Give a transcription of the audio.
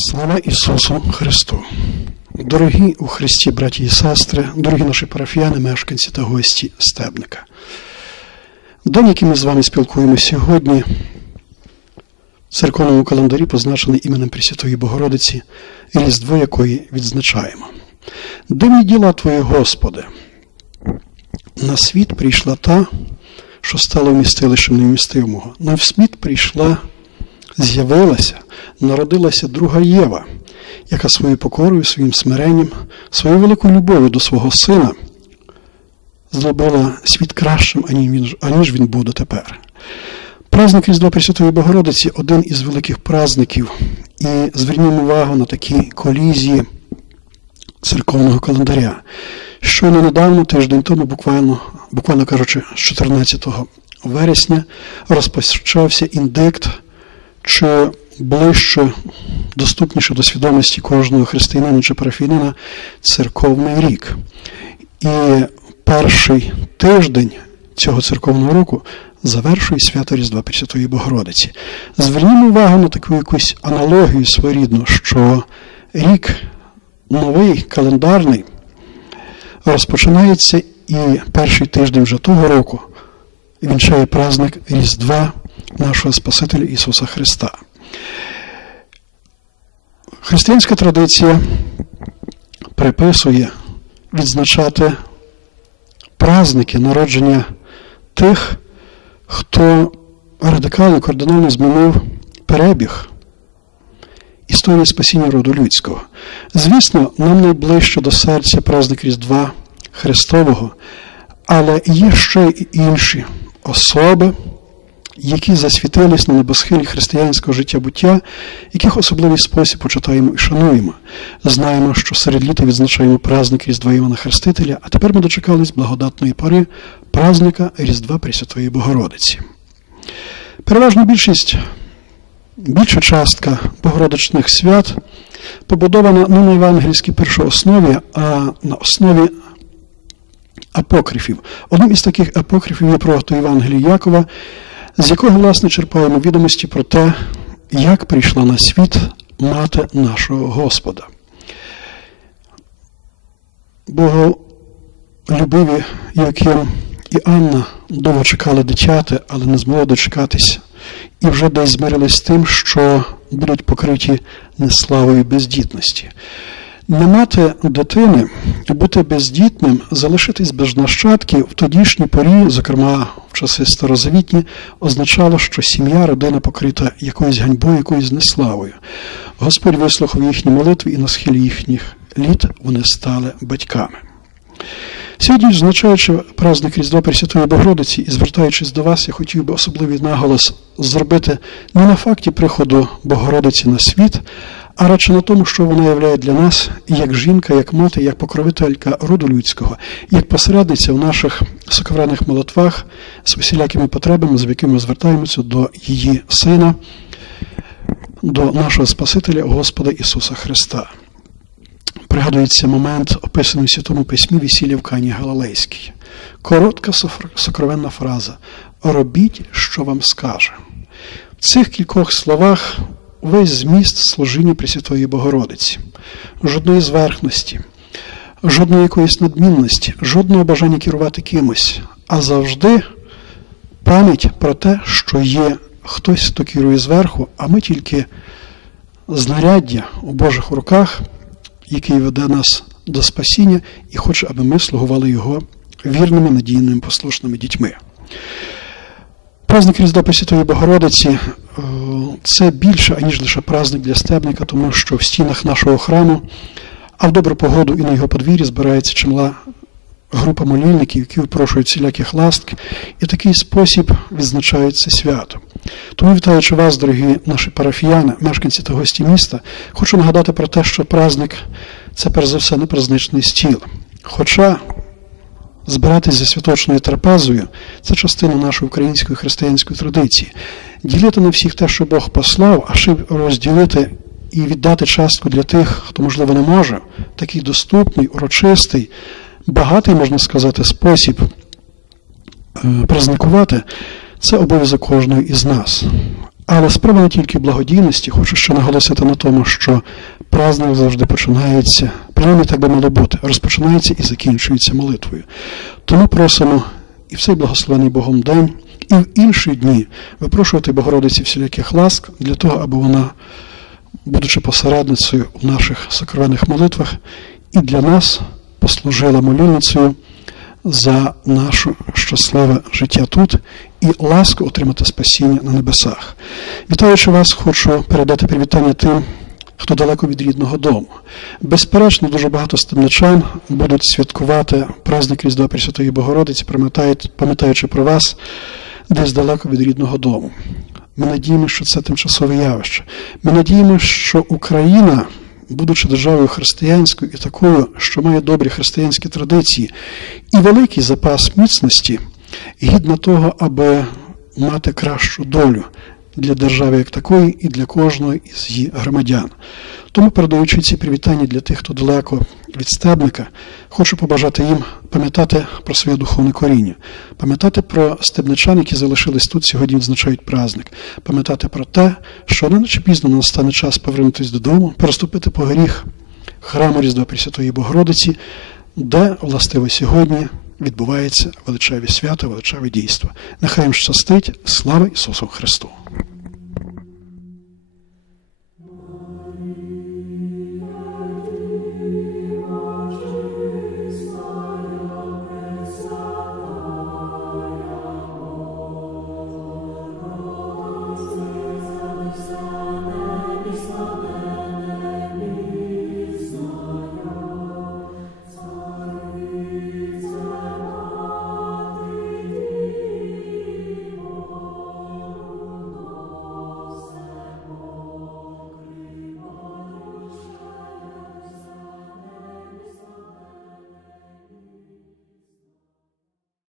Слава Ісусу Христу! Дорогі у Христі, браті і сестри, дорогі наші парафіяни, мешканці та гості Стебника. День, який ми з вами спілкуємося сьогодні, в церковному календарі позначений іменем Пресвятої Богородиці, Різдво якої відзначаємо. Дивні діла Твої, Господи, на світ прийшла та, що стала вмістилищем невмістимого. На світ прийшла, з'явилася, народилася друга Єва, яка своєю покорою, своїм смиренням, своєю великою любов'ю до свого сина зробила світ кращим, аніж він буде тепер. Праздник Різдва Пресвятої Богородиці один із великих праздників, і звернімо увагу на такі колізії церковного календаря. Щойно недавно, тиждень тому, буквально, буквально кажучи, з 14 вересня розпочався індикт, чи ближче, доступніше до свідомості кожного християнина чи парафіянина церковний рік. І перший тиждень цього церковного року завершує свято Різдва Пресвятої Богородиці. Звернімо увагу на таку якусь аналогію своєрідну, що рік новий календарний розпочинається і перший тиждень вже того року вінчає праздник Різдва нашого Спасителя Ісуса Христа. Християнська традиція приписує відзначати праздники народження тих, хто радикально, кардинально змінив перебіг історії спасіння роду людського. Звісно, нам найближче до серця праздник Різдва Христового, але є ще й інші особи, які засвітились на небосхилі християнського життя буття, яких особливий спосіб почитаємо і шануємо. Знаємо, що серед літа відзначаємо праздник Різдва Івана Хрестителя, а тепер ми дочекались благодатної пори праздника Різдва Пресвятої Богородиці. Переважна більшість, більша частка богородичних свят побудована не на євангельській першооснові, а на основі апокрифів. Одним із таких апокрифів є прото Євангелія Якова, з якого, власне, черпаємо відомості про те, як прийшла на світ мати нашого Господа. Боголюбиві Яким і Анна довго чекали дитяти, але не змогли дочекатися. І вже десь змирились з тим, що будуть покриті неславою бездітності. Не мати дитини, бути бездітним, залишитись без нащадків в тодішній порі, зокрема в часи старозавітні, означало, що сім'я, родина покрита якоюсь ганьбою, якоюсь неславою. Господь вислухав їхні молитви, і на схилі їхніх літ вони стали батьками. Сьогодні, відзначаючи праздник Різдва Пресвятої Богородиці і звертаючись до вас, я хотів би особливий наголос зробити не на факті приходу Богородиці на світ, а радше на тому, що вона являє для нас як жінка, як мати, як покровителька роду людського, як посередниця в наших соковрених молитвах з усілякими потребами, з якими ми звертаємося до її Сина, до нашого Спасителя, Господа Ісуса Христа. Пригадується момент, описаний в Святому Письмі весілля в Кані Галилейській. Коротка сокровенна фраза Робіть, що вам скаже. В цих кількох словах весь зміст служіння Пресвятої Богородиці, жодної зверхності, жодної якоїсь надмінності, жодного бажання керувати кимось, а завжди пам'ять про те, що є хтось, хто керує зверху, а ми тільки знаряддя у Божих руках, який веде нас до спасіння і хоче, аби ми слугували його вірними, надійними, послушними дітьми. Праздник Різдва Пресвятої Богородиці е, це більше, аніж лише праздник для стебника, тому що в стінах нашого храму, а в добру погоду і на його подвір'ї збирається чимала група молільників, які випрошують всіляких ласки, і в такий спосіб відзначають це свято. Тому, вітаючи вас, дорогі наші парафіяни, мешканці та гості міста, хочу нагадати про те, що праздник це перш за все не праздничний стіл. Хоча збиратись за святочною трапезою це частина нашої української християнської традиції. Ділити на всіх те, що Бог послав, а ще розділити і віддати частку для тих, хто, можливо, не може, такий доступний, урочистий, багатий, можна сказати, спосіб е, праздникувати, це обов'язок кожного із нас. Але справа не тільки благодійності, хочу ще наголосити на тому, що праздник завжди починається, принаймні так би мало бути, розпочинається і закінчується молитвою. Тому просимо і в цей благословений Богом день, і в інші дні випрошувати Богородиці всіляких ласк для того, аби вона, будучи посередницею в наших сокровенних молитвах, і для нас послужила молільницею за наше щасливе життя тут і ласку отримати спасіння на небесах. Вітаючи вас, хочу передати привітання тим, хто далеко від рідного дому. Безперечно, дуже багато стебничан будуть святкувати праздник Різдва Пресвятої Богородиці, пам'ятаючи про вас десь далеко від рідного дому. Ми надіємося, що це тимчасове явище. Ми надіємося, що Україна, будучи державою християнською і такою, що має добрі християнські традиції і великий запас міцності, гідна того, аби мати кращу долю для держави як такої і для кожного із її громадян. Тому, передаючи ці привітання для тих, хто далеко від стебника, хочу побажати їм пам'ятати про своє духовне коріння, пам'ятати про стебничан, які залишились тут, сьогодні відзначають праздник, пам'ятати про те, що рано чи пізно настане час повернутися додому, переступити по горіх храму Різдва Пресвятої Богородиці, де, властиво, сьогодні відбувається величаві свято, величаве дійство. Нехай їм щастить, слава Ісусу Христу!